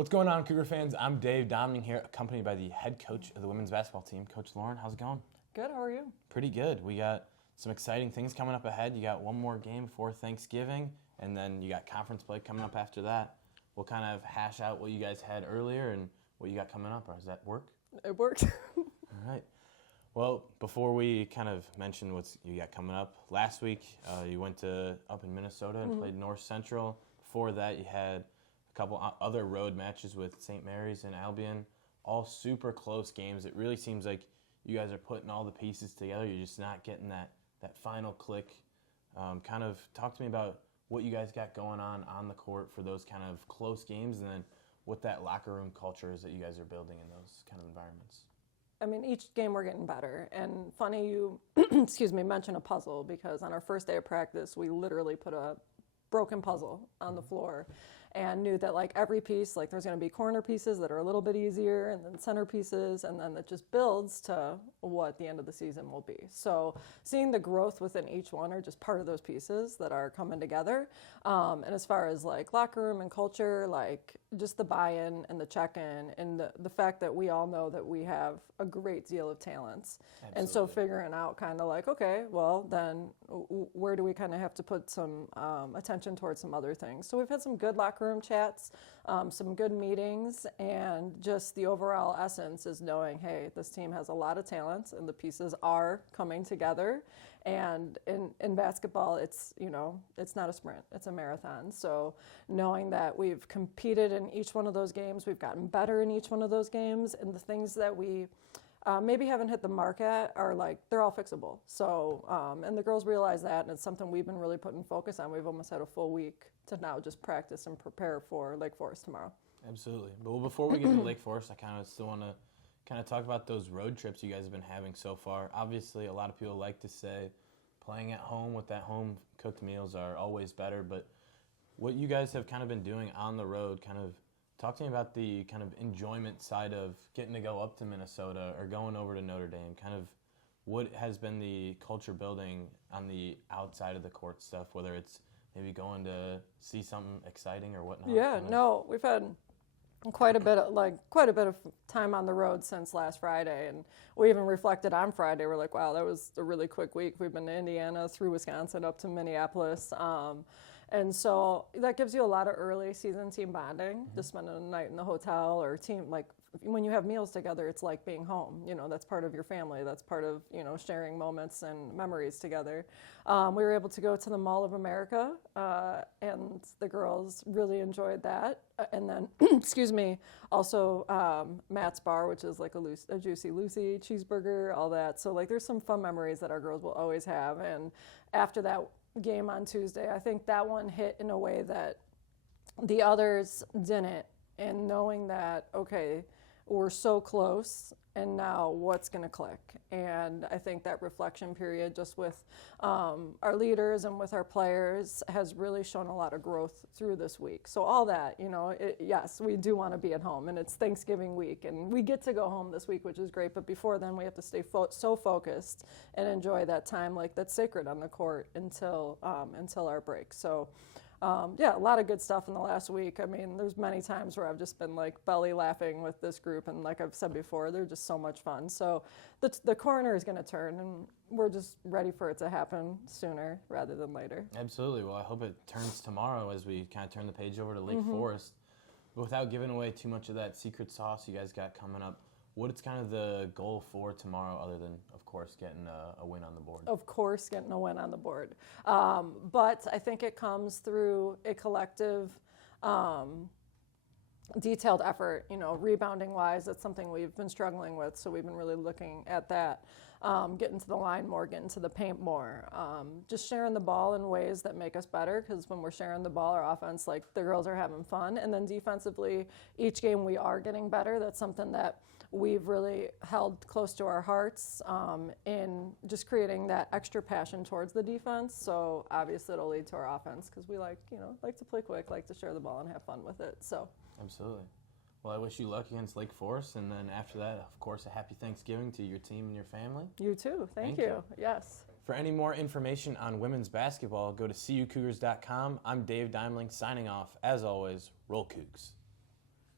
What's going on, Cougar fans? I'm Dave Domning here, accompanied by the head coach of the women's basketball team, Coach Lauren. How's it going? Good, how are you? Pretty good. We got some exciting things coming up ahead. You got one more game before Thanksgiving, and then you got conference play coming up after that. We'll kind of hash out what you guys had earlier and what you got coming up. Or does that work? It worked. All right. Well, before we kind of mention what you got coming up, last week you went up in Minnesota and played North Central. Before that, you had a couple other road matches with St. Mary's and Albion, all super close games. It really seems like you guys are putting all the pieces together. You're just not getting that final click. Kind of talk to me about what you guys got going on the court for those kind of close games, and then what that locker room culture is that you guys are building in those kind of environments. I mean, each game we're getting better. And funny you, mention a puzzle, because on our first day of practice, we literally put a broken puzzle on the floor and knew that like every piece, like there's going to be corner pieces that are a little bit easier and then center pieces, and then it just builds to what the end of the season will be. So seeing the growth within each one are just part of those pieces that are coming together. And as far as like locker room and culture, like just the buy-in and the check-in and the fact that we all know that we have a great deal of talents. Absolutely. And so figuring out kind of like, okay, well then where do we kind of have to put some attention towards some other things. So we've had some good locker room chats, some good meetings, and just the overall essence is knowing, hey, this team has a lot of talent and the pieces are coming together. And in basketball, it's not a sprint, it's a marathon. So knowing that we've competed in each one of those games, we've gotten better in each one of those games, and the things that we maybe haven't hit the mark at are like, they're all fixable. So, and the girls realize that, and it's something we've been really putting focus on. We've almost had a full week to now just practice and prepare for Lake Forest tomorrow. Absolutely. But before we get to Lake Forest, I kind of still want to kind of talk about those road trips you guys have been having so far. Obviously, a lot of people like to say playing at home with that home cooked meals are always better, but what you guys have kind of been doing on the road, kind of talk to me about the kind of enjoyment side of getting to go up to Minnesota or going over to Notre Dame, kind of what has been the culture building on the outside of the court stuff, whether it's maybe going to see something exciting or whatnot. Yeah, no, we've had quite a bit of time on the road since last Friday, and we even reflected on Friday. We're like, wow, that was a really quick week. We've been to Indiana, through Wisconsin, up to Minneapolis. And so that gives you a lot of early season team bonding, just spending a night in the hotel or team, like when you have meals together, it's like being home. That's part of your family. That's part of, sharing moments and memories together. We were able to go to the Mall of America, and the girls really enjoyed that. And then, also Matt's Bar, which is like a Juicy Lucy cheeseburger, all that. So like there's some fun memories that our girls will always have. And after that game on Tuesday, I think that one hit in a way that the others didn't, and knowing that, okay, we're so close, and now what's going to click? And I think that reflection period just with our leaders and with our players has really shown a lot of growth through this week. So all that, yes, we do want to be at home, and it's Thanksgiving week, and we get to go home this week, which is great, but before then we have to stay so focused and enjoy that time like that's sacred on the court until our break. So a lot of good stuff in the last week. I mean, there's many times where I've just been like belly laughing with this group, and like I've said before, they're just so much fun. So the corner is going to turn, and we're just ready for it to happen sooner rather than later. Absolutely. Well, I hope it turns tomorrow as we kind of turn the page over to Lake Forest. But without giving away too much of that secret sauce you guys got coming up, what is kind of the goal for tomorrow, other than, of course, getting a win on the board? Of course, getting a win on the board. But I think it comes through a collective, detailed effort, rebounding-wise. That's something we've been struggling with, so we've been really looking at that. Getting to the line more, getting to the paint more. Just sharing the ball in ways that make us better, because when we're sharing the ball, our offense, like the girls are having fun. And then defensively, each game we are getting better. That's something that we've really held close to our hearts in just creating that extra passion towards the defense. So obviously it'll lead to our offense, because we like to play quick, like to share the ball and have fun with it. So absolutely. Well, I wish you luck against Lake Forest, and then after that, of course, a happy Thanksgiving to your team and your family. You too. Thank you. Yes. For any more information on women's basketball, go to cucougars.com. I'm Dave Dimling signing off. As always, roll Cougs.